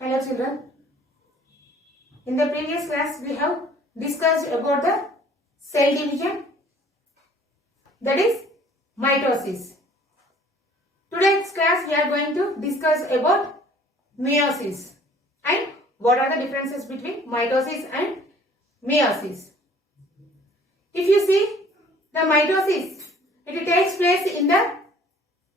Hello children. In the previous class we have discussed about the cell division, that is mitosis. Today's class we are going to discuss about meiosis and what are the differences between mitosis and meiosis. If you see the mitosis, it takes place in the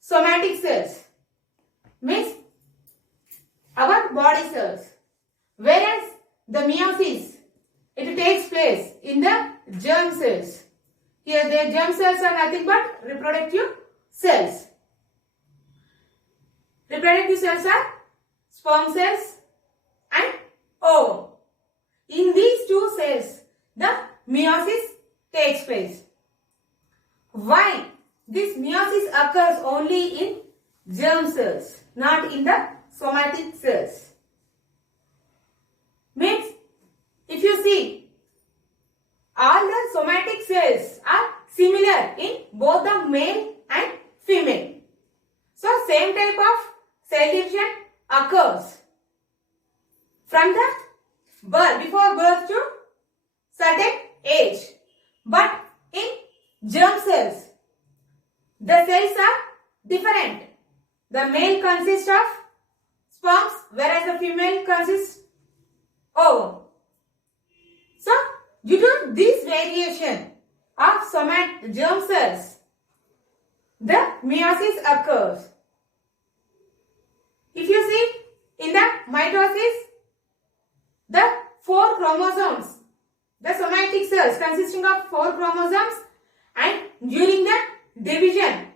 somatic cells, means our body cells, whereas the meiosis, it takes place in the germ cells. Here the germ cells are nothing but reproductive cells. Reproductive cells are sperm cells and ovum. In these two cells, the meiosis takes place. Why? This meiosis occurs only in germ cells, not in the somatic cells. Means, if you see, all the somatic cells are similar in both the male and female. So, same type of cell division occurs from the birth, before birth to certain age. But in germ cells, the cells are different. The male consists of sperms, whereas the female consists ovum. So, due to this variation of germ cells, the meiosis occurs. If you see in the mitosis, the 4 chromosomes, the somatic cells consisting of 4 chromosomes, and during the division,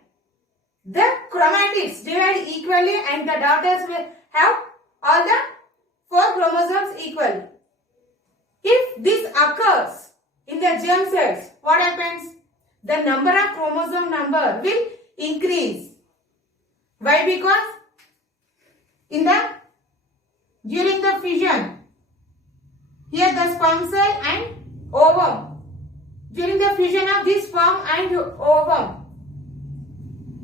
the chromatids divide equally and the daughters will have all the 4 chromosomes equal. If this occurs in the germ cells, what happens? The number of chromosome number will increase. Why? Because during the fission, here the sperm cell and ovum, during the fusion of this sperm and ovum,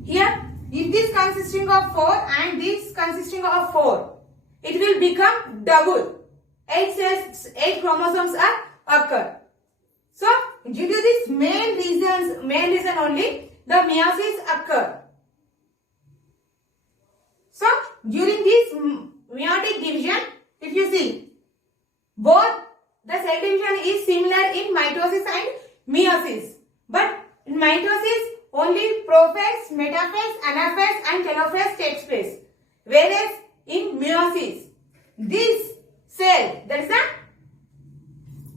here if this consisting of 4 and this consisting of 4, it will become double. 8 chromosomes are occur. So, due to this male reason only, the meiosis occur. So, during this meiotic division, if you see, both the cell division is similar in mitosis and meiosis. But in mitosis, only prophase, metaphase, anaphase and telophase takes place. Whereas in meiosis, this cell, that is the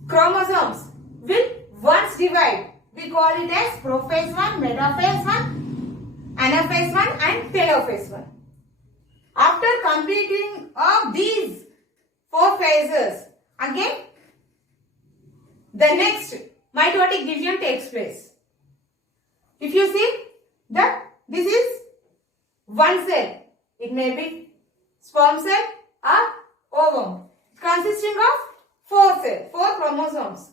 chromosomes, will once divide. We call it as prophase 1, metaphase 1, anaphase 1 and telophase 1. After completing of these 4 phases, again the next mitotic division takes place. If you see that this is one cell, it may be sperm cell or ovum, consisting of 4 chromosomes.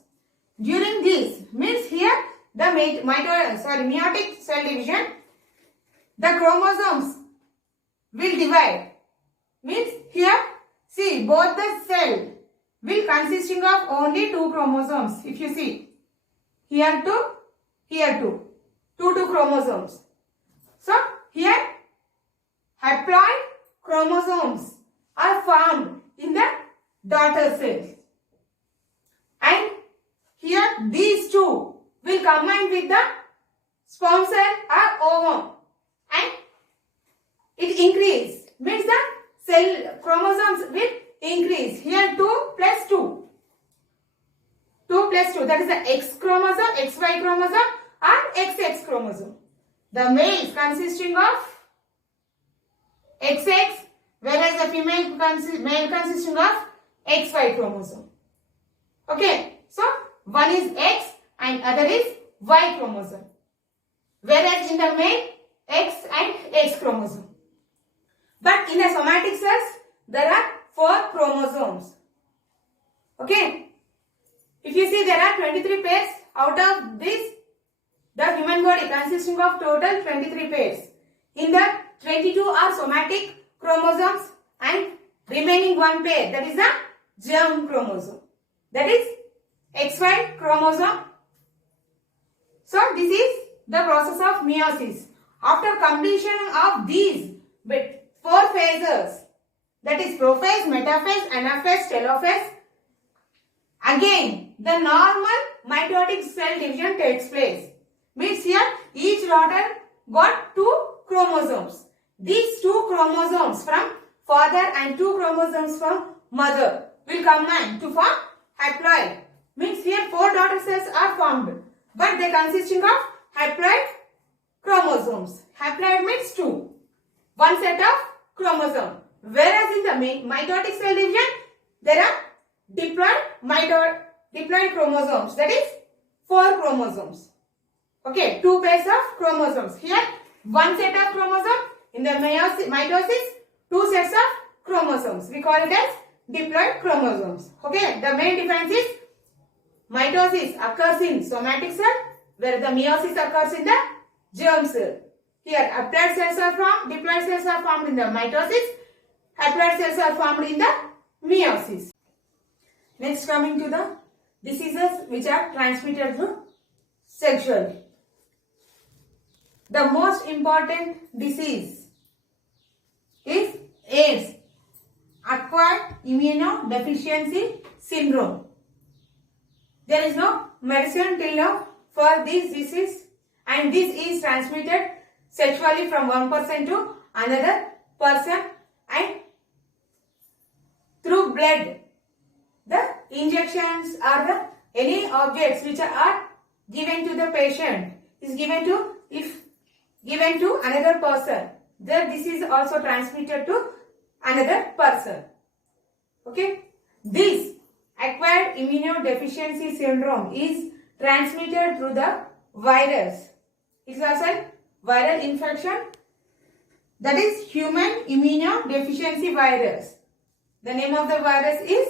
During this, means here the meiotic cell division, the chromosomes will divide. Means here, see, both the cell will consisting of only 2 chromosomes. If you see, here 2, here 2. 2 chromosomes. So, here haploid chromosomes are found in the daughter cells. And here these 2 will combine with the sperm cell or ovum and it increase. Means the cell chromosomes will increase. Here 2 plus 2. 2 plus 2, that is the X chromosome, XY chromosome or XX chromosome. The male consisting of XX, whereas the male consisting of XY chromosome. Okay, so one is X and other is Y chromosome. Whereas in the male, X and X chromosome. But in the somatic cells, there are 4 chromosomes. Okay. If you see, there are 23 pairs. Out of this, the human body consisting of total 23 pairs. In the 22 are somatic chromosomes and remaining one pair, that is the germ chromosome. That is XY chromosome. So this is the process of meiosis. After completion of these 4 phases, that is prophase, metaphase, anaphase, telophase, again the normal mitotic cell division takes place. Means here each daughter got 2 chromosomes. These 2 chromosomes from father and 2 chromosomes from mother will combine to form haploid. Means here 4 daughter cells are formed, but they consisting of haploid chromosomes. Haploid means 2. One set of chromosome. Whereas in the mitotic cell division, there are diploid chromosomes. That is 4 chromosomes. Okay, 2 pairs of chromosomes. Here, one set of chromosome. In the mitosis, 2 sets of chromosomes. We call it as diploid chromosomes. Okay, the main difference is mitosis occurs in somatic cell, where the meiosis occurs in the germ cell. Here, haploid cells are formed, diploid cells are formed in the mitosis, haploid cells are formed in the meiosis. Next, coming to the diseases which are transmitted through sexually. The most important disease is AIDS, acquired immunodeficiency syndrome. There is no medicine till now for this disease, and this is transmitted sexually from one person to another person and through blood. The injections or the any objects which are given to the patient is given to another person. The disease is also transmitted to another person. Okay, this acquired immunodeficiency syndrome is transmitted through the virus. It is also a viral infection, that is human immunodeficiency virus. The name of the virus is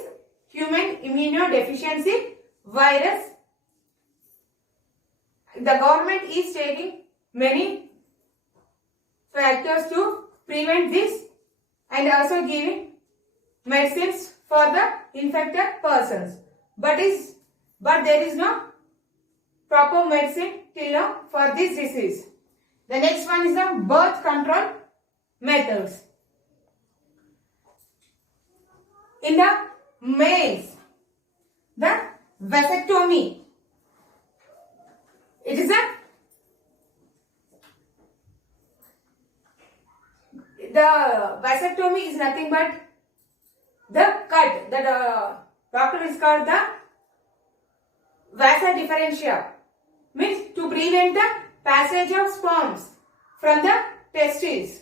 human immunodeficiency virus. The government is taking many factors to prevent this and also giving medicines for the infected persons. But there is no proper medicine till now for this disease. The next one is the birth control methods. In the males, the vasectomy. It is the vasectomy is nothing but the cut that doctor is called the vasa differentia, means to prevent the passage of sperms from the testes.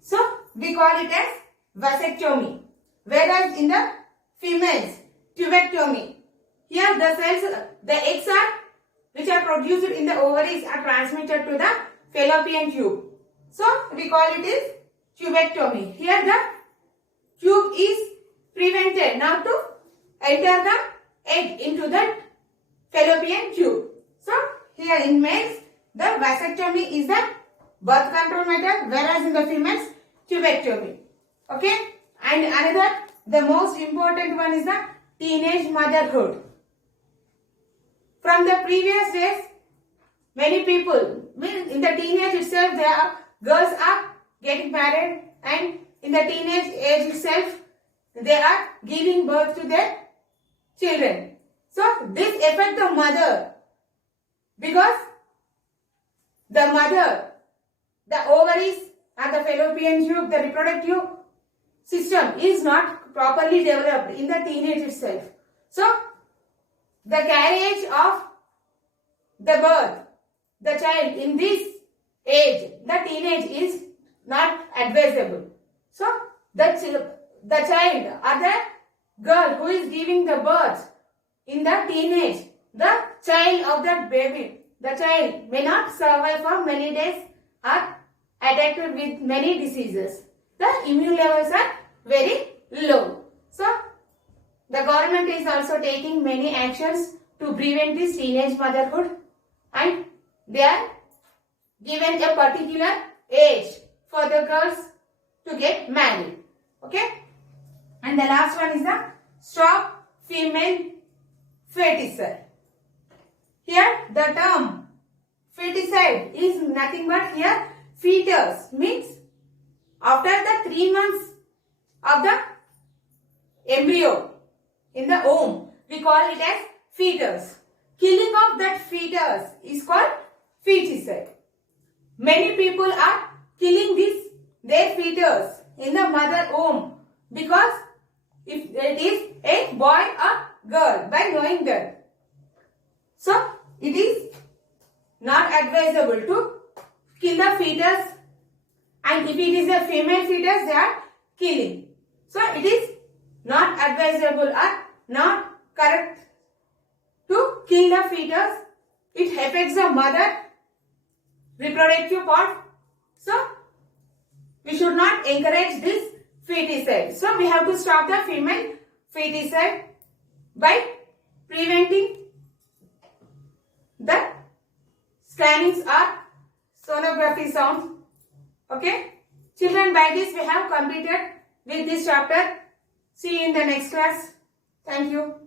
So we call it as vasectomy. Whereas in the females, tubectomy. Here the cells, the eggs which are produced in the ovaries are transmitted to the fallopian tube. So we call it as tubectomy. Here the tube is prevented not to enter the egg into the fallopian tube. So here in males, the vasectomy is the birth control method, whereas in the females, tubectomy. Okay, and another, the most important one is the teenage motherhood. From the previous days, many people, in the teenage itself, girls are getting married, and in the teenage age itself, they are giving birth to their children. So this affects the mother, because the mother, the ovaries and the fallopian tube, the reproductive system is not properly developed in the teenage itself. So the carriage of the birth, the child in this age, the teenage, is not advisable. So the child or the girl who is giving the birth in the teenage, the child of that baby, the child may not survive for many days or attacked with many diseases. The immune levels are very low. So the government is also taking many actions to prevent this teenage motherhood, and they are given a particular age for the girls to get married. Okay. And the last one is the stop female feticide. Here the term feticide is nothing but here fetus means after the 3 months of the embryo in the womb, we call it as fetus. Killing of that fetus is called feticide. Many people are killing their fetus in the mother womb because if it is a boy or girl by knowing that. So it is not advisable to kill the fetus, and if it is a female fetus they are killing. So it is not advisable or not correct to kill the fetus. It affects the mother reproductive part. So we should not encourage this feticide. So we have to stop the female feticide by preventing the scannings or sonography sounds. Okay, children, by this we have completed with this chapter. See you in the next class. Thank you.